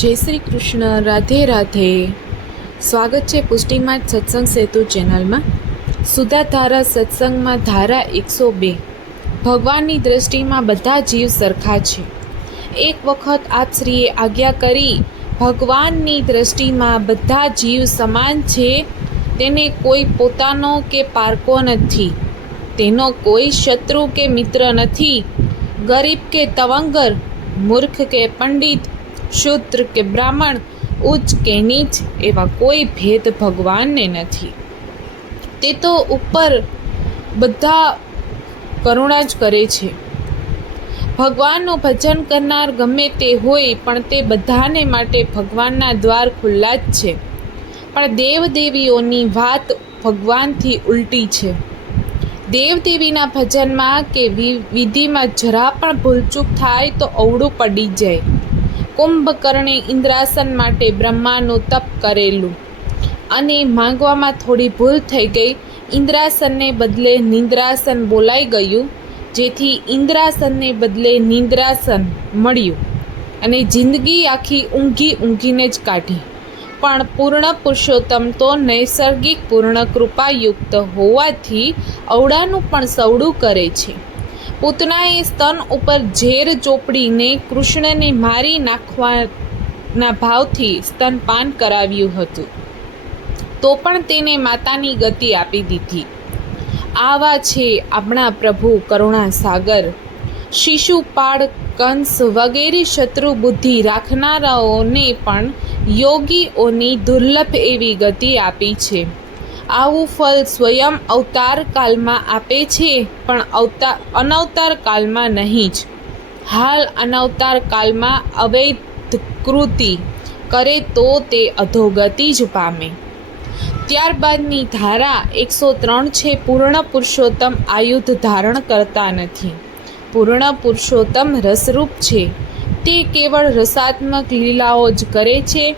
જય શ્રી કૃષ્ણ, રાધે રાધે. સ્વાગત છે પુષ્ટિમાં સત્સંગ સેતુ ચેનલમાં. સુધા ધારા સત્સંગમાં ધારા એકસો બે. ભગવાનની દ્રષ્ટિમાં બધા જીવ સરખા છે. એક વખત આપશ્રીએ આજ્ઞા કરી, ભગવાનની દ્રષ્ટિમાં બધા જીવ સમાન છે, તેને કોઈ પોતાનો કે પારકો નથી. તેનો કોઈ શત્રુ કે મિત્ર નથી. ગરીબ કે તવંગર, મૂર્ખ કે પંડિત શુદ્ર કે બ્રાહ્મણ, ઉચ્ચ કે નીચ એવા કોઈ ભેદ ભગવાનને નથી. તે તો ઉપર બધા કરુણા જ કરે છે. ભગવાનનું ભજન કરનાર ગમે તે હોય, પણ તે બધાને માટે ભગવાનના દ્વાર ખુલ્લા જ છે. પણ દેવદેવીઓની વાત ભગવાનથી ઉલટી છે. દેવદેવીના ભજનમાં કે વિધિમાં જરા પણ ભૂલચૂક થાય તો અવળું પડી જાય. કુંભકર્ણે ઇન્દ્રાસન માટે બ્રહ્માનું તપ કરેલું. અને માંગવામાં થોડી ભૂલ થઈ ગઈ. ઇન્દ્રાસનને બદલે નિંદ્રાસન બોલાઈ ગયું, જેથી ઇન્દ્રાસનને બદલે નિંદ્રાસન મળ્યું અને જિંદગી આખી ઊંઘી ઊંઘીને જ કાઢી. પણ પૂર્ણ પુરુષોત્તમ તો નૈસર્ગિક પૂર્ણ કૃપાયુક્ત હોવાથી અવળાનું પણ સવડું કરે છે. પૂતનાએ સ્તન ઉપર ઝેર ચોપડીને કૃષ્ણને મારી નાખવાના ભાવથી સ્તનપાન કરાવ્યું હતું. તો પણ તેને માતાની ગતિ આપી દીધી. આવા છે આપણા પ્રભુ કરુણા સાગર શિશુપાળ કંસ વગેરે શત્રુ બુદ્ધિ રાખનારાઓને પણ યોગીઓની દુર્લભ એવી ગતિ આપી છે. આવું ફલ સ્વયં અવતાર કાલમાં આપે છે, પણ અવતાર અનવતાર કાલમાં નહીં જ. હાલ અનવતાર કાલમાં અવૈધ કૃતિ કરે તો તે અધોગતિ જ પામે. ત્યારબાદની ધારા એકસો ત્રણ છે, પૂર્ણ પુરુષોત્તમ આયુધ ધારણ કરતા નથી. પૂર્ણ પુરુષોત્તમ રસરૂપ છે. તે કેવળ રસાત્મક લીલાઓ જ કરે છે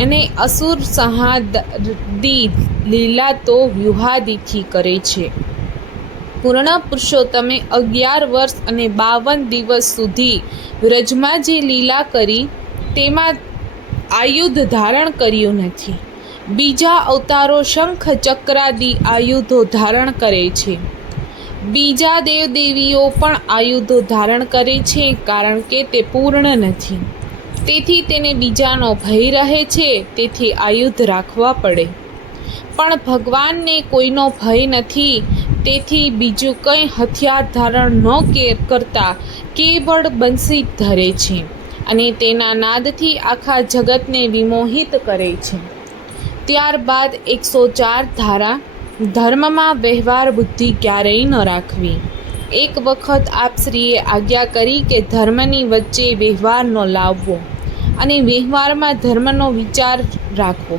અને અસુર સંહાદી લીલા તો વ્યૂહાદિથી કરે છે. પૂર્ણ પુરુષોત્તમે અગિયાર વર્ષ અને બાવન દિવસ સુધી વ્રજમાં જે લીલા કરી, તેમાં આયુધ ધારણ કર્યું નથી. બીજા અવતારો શંખ ચક્રાદિ આયુધો ધારણ કરે છે. બીજા દેવદેવીઓ પણ આયુધો ધારણ કરે છે કારણ કે તે પૂર્ણ નથી. તેથી તેને બીજાનો ભય રહે છે, તેથી આયુધ રાખવા પડે. પણ ભગવાનને કોઈનો ભય નથી. તેથી બીજું કંઈ હથિયાર ધારણ ન કરતા કેવળ બંસી ધરે છે અને તેના નાદથી આખા જગતને વિમોહિત કરે છે. ત્યારબાદ એકસો ચાર ધારા, ધર્મમાં વ્યવહાર બુદ્ધિ ક્યારેય ન રાખવી. એક વખત આપશ્રીએ આજ્ઞા કરી કે ધર્મની વચ્ચે વ્યવહાર ન લાવવો અને વ્યવહારમાં ધર્મનો વિચાર રાખવો.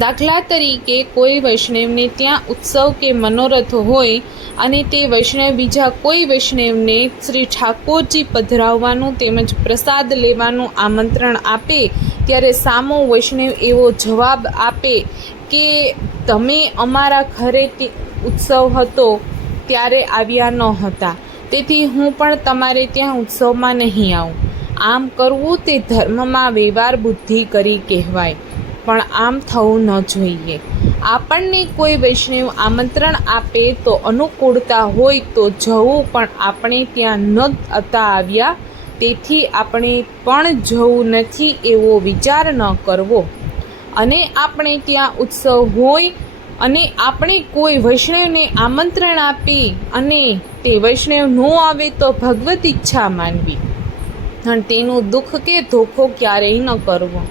દાખલા તરીકે કોઈ વૈષ્ણવને ત્યાં ઉત્સવ કે મનોરથ હોય અને તે વૈષ્ણવ બીજા કોઈ વૈષ્ણવને શ્રી ઠાકોરજી પધરાવવાનું તેમજ પ્રસાદ લેવાનું આમંત્રણ આપે, ત્યારે સામો વૈષ્ણવ એવો જવાબ આપે કે તમે અમારા ઘરે ઉત્સવ હતો ત્યારે આવ્યા ન હતા. તેથી હું પણ તમારે ત્યાં ઉત્સવમાં નહીં આવું. આમ કરવું તે ધર્મમાં વ્યવહાર બુદ્ધિ કરી કહેવાય. પણ આમ થવું ન જોઈએ. આપણને કોઈ વૈષ્ણવ આમંત્રણ આપે તો અનુકૂળતા હોય તો જવું પણ આપણે ત્યાં ન હતા આવ્યા. તેથી આપણે પણ જવું નથી એવો વિચાર ન કરવો. અને આપણે ત્યાં ઉત્સવ હોય અને આપણે કોઈ વૈષ્ણવને આમંત્રણ આપી અને તે વૈષ્ણવ ન આવે તો ભગવત ઈચ્છા માનવી. અને તેનું દુઃખ કે ધોખો ક્યારેય ન કરવો.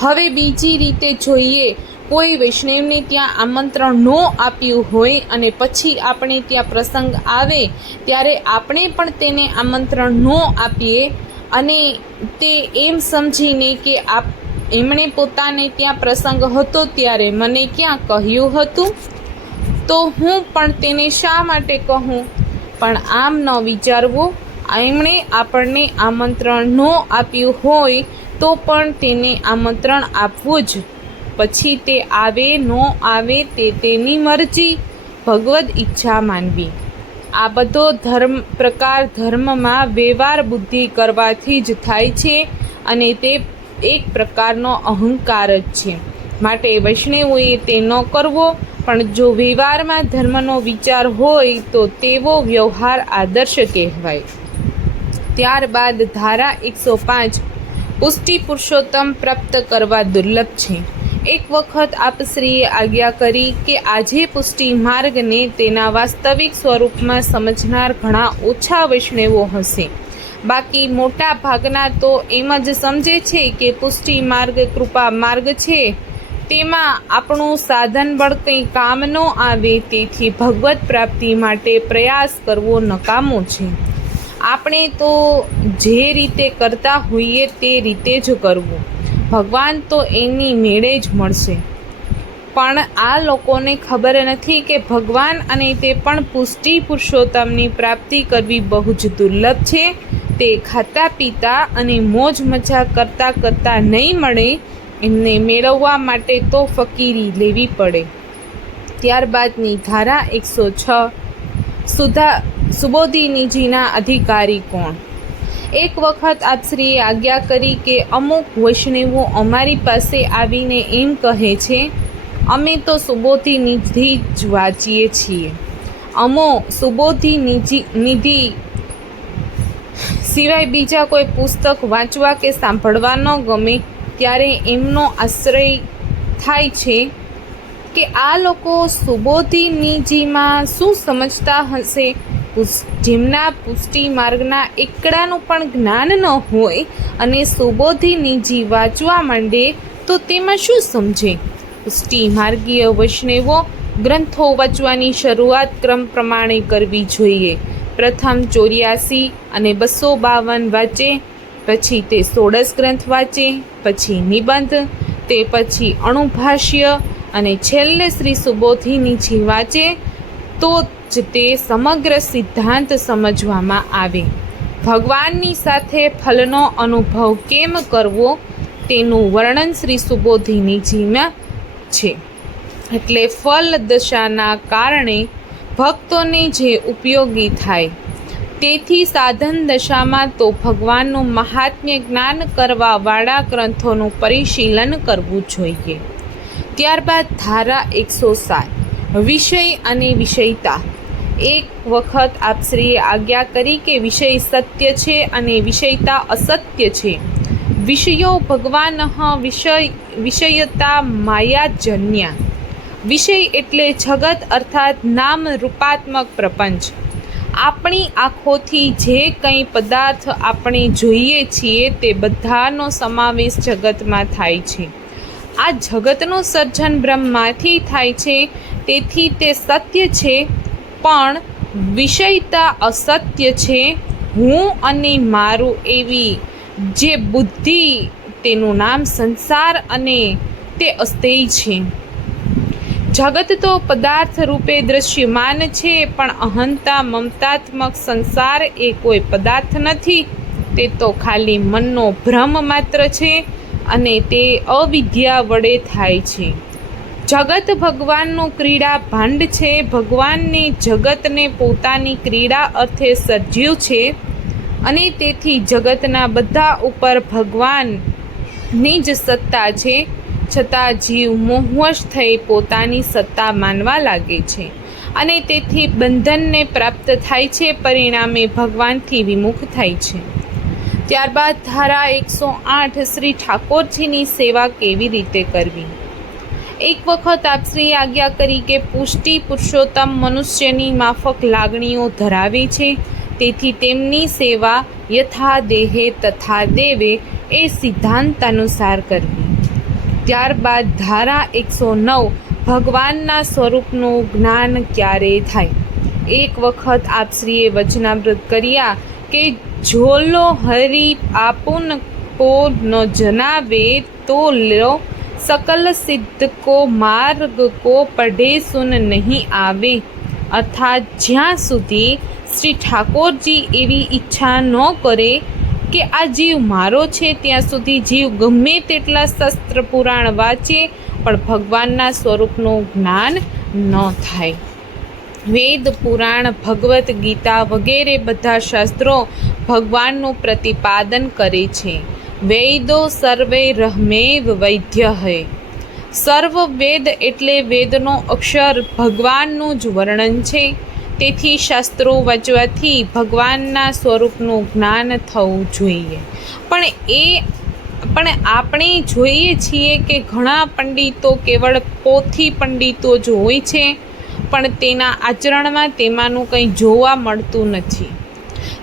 હવે બીજી રીતે જોઈએ, કોઈ વૈષ્ણવને ત્યાં આમંત્રણ ન આપ્યું હોય અને પછી આપણે ત્યાં પ્રસંગ આવે, ત્યારે આપણે પણ તેને આમંત્રણ ન આપીએ અને તે એમ સમજીને કે આપ, એમણે પોતાને ત્યાં પ્રસંગ હતો ત્યારે મને ક્યાં કહ્યું હતું? તો હું પણ તેને શા માટે કહું? પણ આમ ન વિચારવું, એમણે આપણને આમંત્રણ ન આપ્યું હોય તો પણ તેને આમંત્રણ આપવું જ. પછી તે આવે, ન આવે તે તેની મરજી, ભગવદ ઈચ્છા માનવી. આ બધો ધર્મ, પ્રકાર ધર્મમાં વ્યવહાર બુદ્ધિ કરવાથી જ થાય છે અને તે એક પ્રકારનો અહંકાર જ છે. માટે વૈષ્ણવોએ તે ન કરવો, પણ જો વ્યવહારમાં ધર્મનો વિચાર હોય તો તેવો વ્યવહાર આદર્શ કહેવાય. ત્યારબાદ ધારા એકસો પાંચ પુષ્ટિ પુરુષોત્તમ પ્રાપ્ત કરવા દુર્લભ છે. એક વખત આપશ્રીએ આજ્ઞા કરી કે આજે પુષ્ટિ માર્ગને તેના વાસ્તવિક સ્વરૂપમાં સમજનાર ઘણા ઓછા વૈષ્ણવો હશે. બાકી મોટા ભાગના તો એમ જ સમજે છે કે પુષ્ટિ માર્ગ કૃપા માર્ગ છે. તેમાં આપણું સાધન બળ કંઈ કામ ન આવે તેથી ભગવત પ્રાપ્તિ માટે પ્રયાસ કરવો નકામો છે. આપણે તો જે રીતે કરતા હોઈએ તે રીતે જ કરવું. ભગવાન તો એની મેળે જ મળશે. પણ આ લોકોને ખબર નથી કે ભગવાન અને તે પણ પુષ્ટિ પુરુષોત્તમની પ્રાપ્તિ કરવી બહુ જ દુર્લભ છે. તે ખાતા પીતા અને મોજ મજા કરતા કરતા નહીં મળે, એમને મેળવવા માટે તો ફકીરી લેવી પડે. ત્યારબાદની ધારા એકસો છ સુધા સુબોધિનીજીના અધિકારી કોણ? એક વખત આપશ્રીએ આજ્ઞા કરી કે અમુક વૈષ્ણવો અમારી પાસે આવીને એમ કહે છે, અમે તો સુબોધિનિધિ જ વાંચીએ છીએ. અમો સુબોધિ નિધિ નિધિ સિવાય બીજા કોઈ પુસ્તક વાંચવા કે સાંભળવા ન ગમે ત્યારે એમનો આશ્રય થાય છે કે આ લોકો સુબોધિનીજીમાં શું સમજતા હશે જેમના પુષ્ટિ માર્ગના એકડાનું પણ જ્ઞાન ન હોય અને સુબોધિનીજી વાંચવા માંડે, તો તેમાં શું સમજે? પુષ્ટિ માર્ગીય વૈષ્ણવો ગ્રંથો વાંચવાની શરૂઆત ક્રમ પ્રમાણે કરવી જોઈએ. પ્રથમ ચોર્યાસી અને બસો બાવન વાંચે, પછી તે સોળસ ગ્રંથ વાંચે, પછી નિબંધ, તે પછી અણુભાષ્ય અને છેલ્લે શ્રી સુબોધિનીજી વાંચે, તો જ તે સમગ્ર સિદ્ધાંત સમજવામાં આવે. ભગવાનની સાથે ફલનો અનુભવ કેમ કરવો તેનું વર્ણન શ્રી સુબોધિનીજીમાં છે. એટલે ફલ દશાના કારણે ભક્તોને જે ઉપયોગી થાય, તેથી સાધન દશામાં તો ભગવાનનું મહાત્મ્ય જ્ઞાન કરવાવાળા ગ્રંથોનું પરિશીલન કરવું જોઈએ. ત્યારબાદ ધારા એકસો સાત, વિષય અને વિષયતા. એક વખત આપશ્રીએ આજ્ઞા કરી કે વિષય સત્ય છે અને વિષયતા અસત્ય છે. વિષયો ભગવાન વિષય, વિષયતા માયાજન્ય. વિષય એટલે જગત અર્થાત નામ રૂપાત્મક પ્રપંચ. આપણી આંખોથી જે કંઈ પદાર્થ આપણે જોઈએ છીએ તે બધાનો સમાવેશ જગતમાં થાય છે. આ જગતનું સર્જન બ્રહ્માથી થાય છે, તેથી તે સત્ય છે પણ વિષયતા અસત્ય છે. હું અને મારું એવી જે બુદ્ધિ, તેનું નામ સંસાર અને તે અસ્થેય છે. જગત તો પદાર્થ રૂપે દૃશ્યમાન છે, પણ અહંતા, મમતાત્મક સંસાર એ કોઈ પદાર્થ નથી. તે તો ખાલી મનનો ભ્રમ માત્ર છે અને તે અવિદ્યા વડે થાય છે. જગત ભગવાનનું ક્રીડા ભાંડ છે. ભગવાનને જગતને પોતાની ક્રીડા અર્થે સર્જ્યું છે અને તેથી જગતના બધા ઉપર ભગવાનની જ સત્તા છે. છતાં જીવ મોહવશ થઈ પોતાની સત્તા માનવા લાગે છે અને તેથી બંધનને પ્રાપ્ત થાય છે. પરિણામે ભગવાનથી વિમુખ થાય છે. ત્યારબાદ ધારા એકસો આઠ શ્રી ઠાકોરજીની સેવા કેવી રીતે કરવી? એક વખત આપશ્રીએ આજ્ઞા કરી કે પુષ્ટિ પુરુષોત્તમ મનુષ્યની માફક લાગણીઓ ધરાવે છે. તેથી તેમની સેવા યથા દેહે તથા દેવે એ સિદ્ધાંત અનુસાર કરવી. ત્યારબાદ ધારા એકસો નવ, ભગવાનના સ્વરૂપનું જ્ઞાન ક્યારે થાય? એક વખત આપશ્રીએ વચનામૃત કર્યા કે જોલો હરી આપુન કો ન જનાવે તો લો સકલ સિદ્ધ કો માર્ગ કો પઢે સુન નહીં આવે અર્થાત જ્યાં સુધી શ્રી ઠાકોરજી એવી ઈચ્છા ન કરે કે આ જીવ મારો છે ત્યાં સુધી જીવ ગમે તેટલા શસ્ત્ર પુરાણ વાંચે, પણ ભગવાનના સ્વરૂપનું જ્ઞાન ન થાય. વેદ, પુરાણ, ભગવદ્ ગીતા વગેરે બધા શાસ્ત્રો ભગવાનનું પ્રતિપાદન કરે છે. વેદો સર્વે રહમેવ વૈદ્ય. હૈ સર્વ વેદ એટલે વેદનો અક્ષર ભગવાનનું જ વર્ણન છે. તેથી શાસ્ત્રો વાંચવાથી ભગવાનના સ્વરૂપનું જ્ઞાન થવું જોઈએ. પણ એ, પણ આપણે જોઈએ છીએ કે ઘણા પંડિતો કેવળ પોથી પંડિતો જ હોય છે, પણ તેના આચરણમાં તેમાંનું કંઈ જોવા મળતું નથી.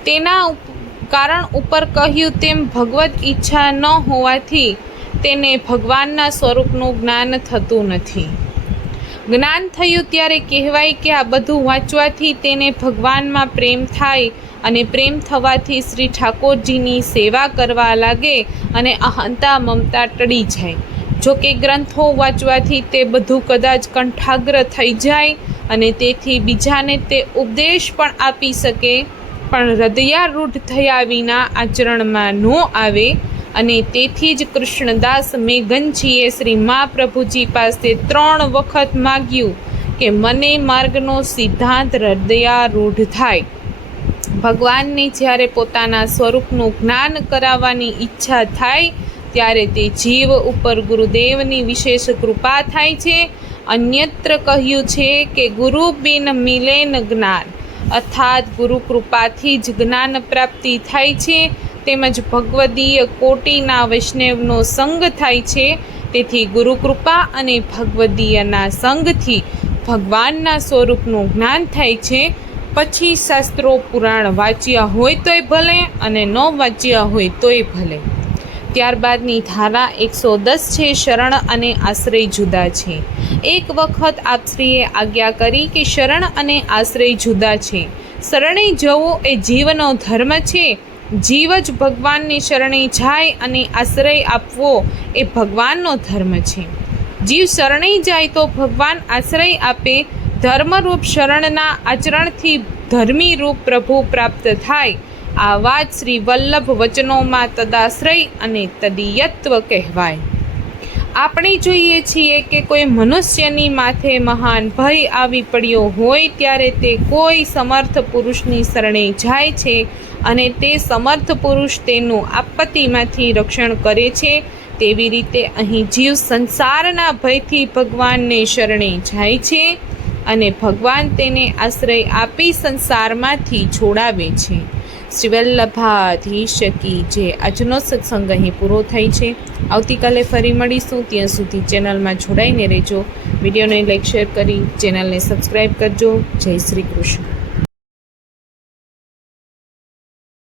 તેના ઉપ- કારણ ઉપર કહ્યું તેમ ભગવત ઈચ્છા ન હોવાથી તેને ભગવાનના સ્વરૂપનું જ્ઞાન થતું નથી. જ્ઞાન થયું ત્યારે કહેવાય કે આ બધું વાંચવાથી તેને ભગવાનમાં પ્રેમ થાય અને પ્રેમ થવાથી શ્રી ઠાકોરજીની સેવા કરવા લાગે અને અહંતા મમતા ટળી જાય. જો કે ગ્રંથો વાંચવાથી તે બધું કદાચ કંઠાગ્ર થઈ જાય અને તેથી બીજાને તે ઉપદેશ પણ આપી શકે પણ હૃદયારૂઢ થયા વિના આચરણમાં ન આવે અને તેથી જ કૃષ્ણદાસ મેઘનજીએ શ્રી મહાપ્રભુજી પાસે ત્રણ વખત માગ્યું કે મને માર્ગનો સિદ્ધાંત હૃદયારૂઢ થાય. ભગવાનને જ્યારે પોતાના સ્વરૂપનું જ્ઞાન કરાવવાની ઈચ્છા થાય, ત્યારે તે જીવ ઉપર ગુરુદેવની વિશેષ કૃપા થાય છે. અન્યત્ર કહ્યું છે કે ગુરુ બિન મિલેન જ્ઞાન. અર્થાત ગુરુ કૃપાથી જ જ્ઞાન પ્રાપ્તિ થાય છે, તેમજ ભગવદીય કોટીના વૈષ્ણવનો સંગ થાય છે. તેથી ગુરુ કૃપા અને ભગવદીયના સંગથી ભગવાનના સ્વરૂપનું જ્ઞાન થાય છે. પછી શાસ્ત્રો પુરાણ વાંચ્યા હોય તોય ભલે અને ન વાંચ્યા હોય તોય ભલે. ત્યારબાદની ધારા એકસો દસ છે, શરણ અને આશ્રય જુદા છે. એક વખત આપશ્રીએ આજ્ઞા કરી કે શરણ અને આશ્રય જુદા છે. શરણે જવું એ જીવનો ધર્મ છે. જીવ જ ભગવાનની શરણે જાય અને આશ્રય આપવો એ ભગવાનનો ધર્મ છે. જીવ શરણે જાય તો ભગવાન આશ્રય આપે. ધર્મરૂપ શરણના આચરણથી ધર્મી રૂપ પ્રભુ પ્રાપ્ત થાય. આ વાત શ્રી વલ્લભ વચનોમાં તદાશ્રય અને તદીયત્વ કહેવાય. આપણે જોઈએ છીએ કે કોઈ મનુષ્યની માથે મહાન ભય આવી પડ્યો હોય ત્યારે તે કોઈ સમર્થ પુરુષની શરણે જાય છે અને તે સમર્થ પુરુષ તેનું આપત્તિમાંથી રક્ષણ કરે છે, તેવી રીતે અહીં જીવ સંસારના ભયથી ભગવાનને શરણે જાય છે અને ભગવાન તેને આશ્રય આપી સંસારમાંથી છોડાવે છે. શ્રી વલ્લભાધીશ કી જે આજનો સત્સંગ અહીં પૂરો થાય છે. આવતીકાલે ફરી મળીશું. ત્યાં સુધી ચેનલમાં જોડાઈને રહેજો. વિડીયોને લાઈક, શેર કરી ચેનલને સબસ્ક્રાઈબ કરજો. જય શ્રી કૃષ્ણ.